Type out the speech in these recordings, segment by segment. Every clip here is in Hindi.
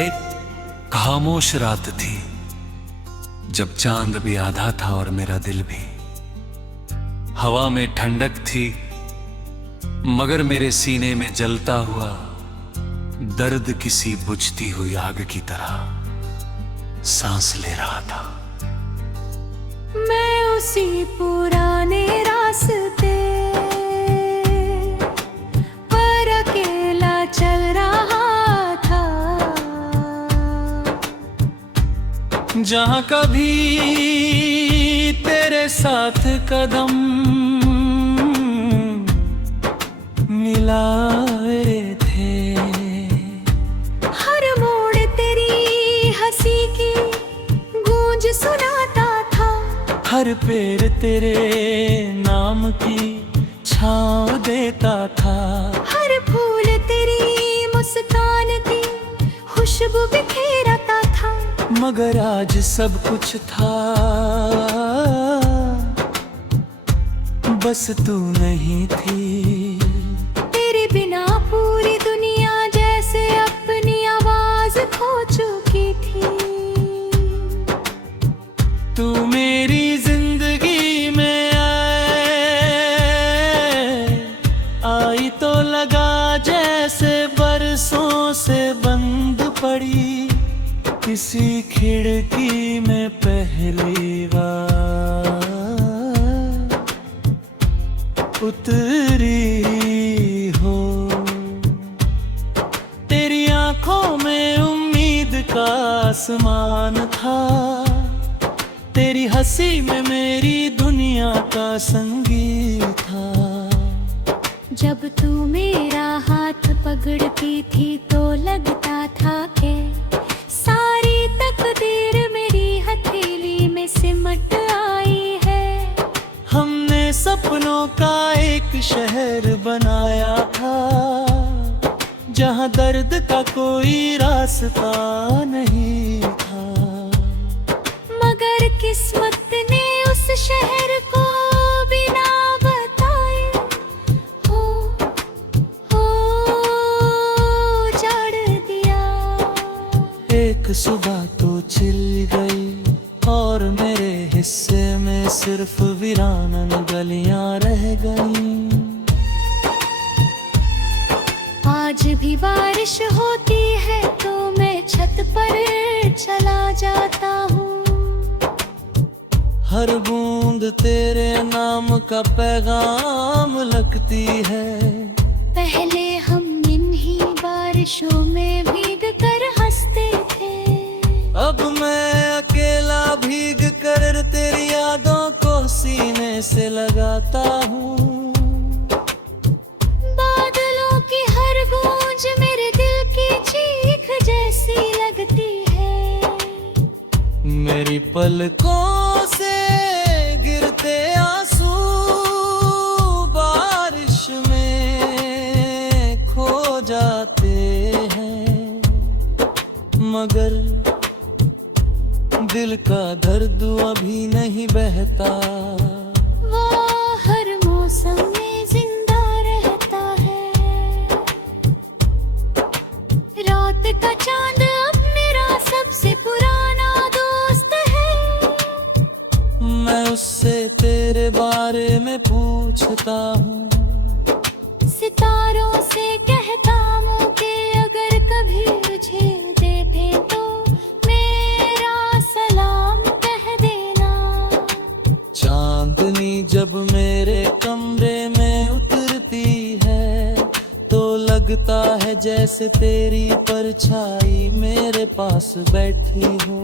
एक खामोश रात थी जब चांद भी आधा था और मेरा दिल भी। हवा में ठंडक थी मगर मेरे सीने में जलता हुआ दर्द किसी बुझती हुई आग की तरह सांस ले रहा था। मैं उसी पुराने रास्ते पर अकेला चल रहा था, जहां कभी तेरे साथ कदम मिलाए थे। हर मोड़ तेरी हंसी की गूंज सुनाता था, हर पेड़ तेरे नाम की छाँव देता था, हर फूल तेरी मुस्कान की खुशबू बिखेरता था। मगर आज सब कुछ था बस तू नहीं थी। तेरे बिना पूरी दुनिया जैसे अपनी आवाज खो चुकी थी। तू मेरी जिंदगी में आई तो लगा जैसे बरसों से बंद पड़ी किसी खिड़की में पहली बार उतरी हो। तेरी आंखों में उम्मीद का आसमान था, तेरी हंसी में मेरी दुनिया का संगीत था। जब तू मेरा हाथ पकड़ती थी तो लगता था कि सारी तकदीर मेरी हथेली में सिमट आई है। हमने सपनों का एक शहर बनाया था जहां दर्द का कोई रास्ता नहीं था। मगर किस्मत ने उस शहर को बिना बताए हो उजाड़ दिया। एक सुबह तो चिल गई और मेरे हिस्से में सिर्फ वीरान गलियां रह गईं। आज भी बारिश होती है तो मैं छत पर चला जाता हूँ। हर बूंद तेरे नाम का पैगाम लगती है। पहले हम इन्हीं बारिशों में भीग कर हंसते थे। अब मैं अकेला भीग कर तेरी यादों को सीने से लगाता हूँ। बादलों की हर गूंज मेरे दिल की चीख जैसी लगती है। मेरी पलकों से गिरते आंसू बारिश में खो जाते हैं, मगर दिल का दर्द अभी नहीं बहता। वो हर मौसम में जिंदा रहता है। रात का चांद अब मेरा सबसे पुराना दोस्त है। मैं उससे तेरे बारे में पूछता हूँ, सितारों से कहता हूँ कि अगर कभी मुझे देखे तो मेरा सलाम कह देना। चांदनी जब मेरे कमरे में उतरती है तो लगता है जैसे तेरी परछाई मेरे पास बैठी हो।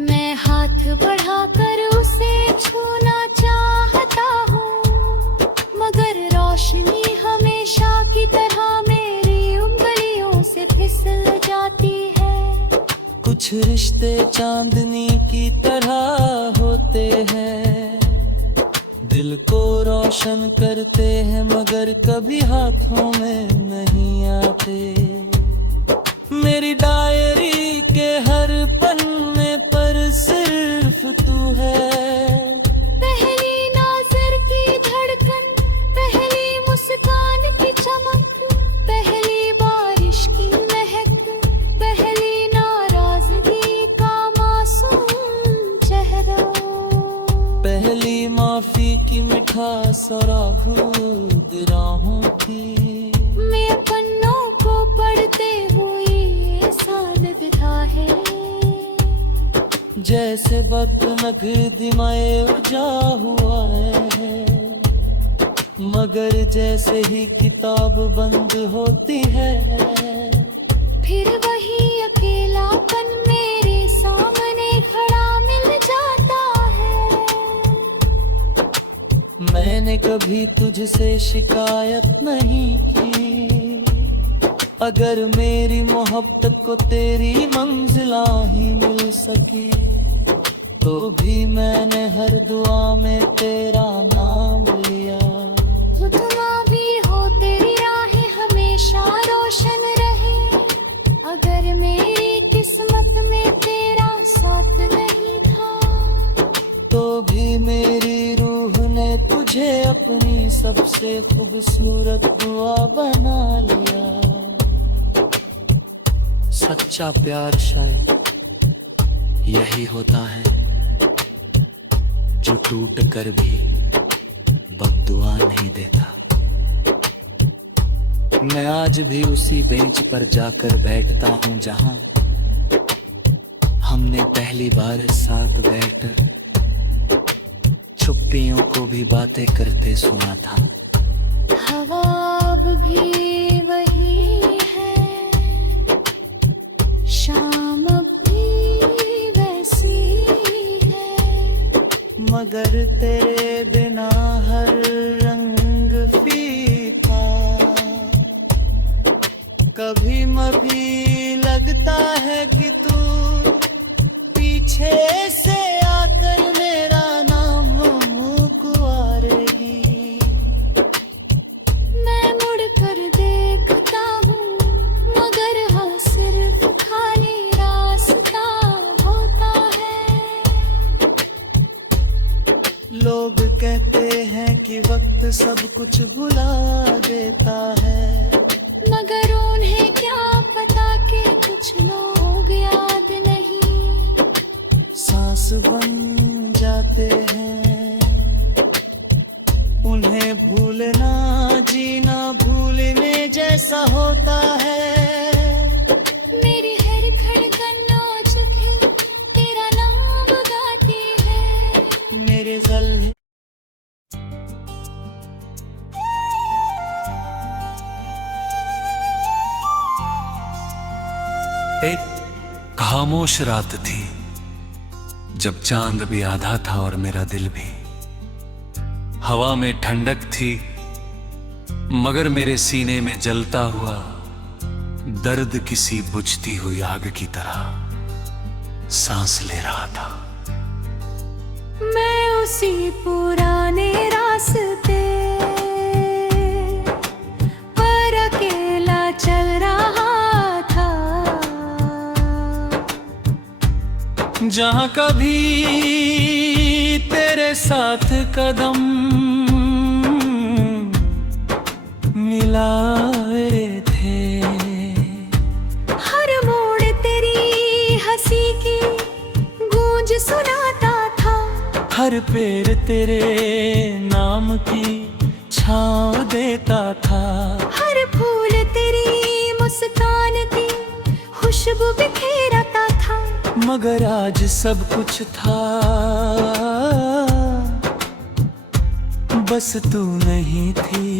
मैं हाथ बढ़ाकर उसे छूना चाहता हूँ, मगर रोशनी हमेशा की तरह मेरी उंगलियों से फिसल जाती है। कुछ रिश्ते चांदनी की तरह होते हैं, दिल को रोशन करते हैं मगर कभी हाथों में नहीं आते। मेरी डायरी के हर पन्ने पर सिर्फ तू है। पहली नजर की धड़कन, पहली मुस्कान की चमक, पहली बारिश की महक, पहली माफी की मिठास और आहूद राहों की मैं पन्नों को पढ़ते हुए ऐसा लग रहा है जैसे वक्त नगदिमाए उजा हुआ है। मगर जैसे ही किताब बंद होती है फिर वही अकेलापन मेरे सामने खड़ा मिल जाता है। मैंने कभी तुझसे शिकायत नहीं की, अगर मेरी मोहब्बत को तेरी मंजिला ही मिल सकी तो भी मैंने हर दुआ में तेरा नाम लिया। दुआ भी हो तेरी राहें हमेशा रोशन रहे, अगर मेरी किस्मत में तेरा साथ नहीं था तो भी मेरी रूह ने तुझे अपनी सबसे खूबसूरत दुआ बना लिया। सच्चा प्यार शायद यही होता है जो टूट कर भी बद्दुआ नहीं देता। मैं आज भी उसी बेंच पर जाकर बैठता हूँ जहाँ हमने पहली बार साथ बैठकर छुप्पियों को भी बातें करते सुना था। हवा अब भी वही है, शाम अब भी वैसी है, मगर तेरे बिना हर रंग फीका, कभी मभी लगता है कि तू पीछे से आकर मेरा नाम पुकारेगी। मैं मुड़ कर देखता हूँ मगर हाँ सिर्फ खाली रास्ता होता है। लोग कहते हैं कि वक्त सब कुछ भुला देता है, मगर उन्हें क्या पता कि कुछ लोग याद नहीं सांस बन जाते हैं। उन्हें भूलना जीना भूलने जैसा होता है। मेरी हर धड़कन आज भी तेरा नाम गाती है। मेरे जल एक खामोश रात थी जब चांद भी आधा था और मेरा दिल भी। हवा में ठंडक थी मगर मेरे सीने में जलता हुआ दर्द किसी बुझती हुई आग की तरह सांस ले रहा था। मैं उसी पुराने रास्ते पर अकेला चल रहा था, जहां कभी तेरे साथ कदम मिलाए थे। हर मोड़ तेरी हंसी की गूंज सुनाता था, हर पेड़ तेरे नाम की छाँव देता था। हर फूल तेरी मुस्कान की खुशबू बिखेरता था। मगर आज सब कुछ था बस तू नहीं थी।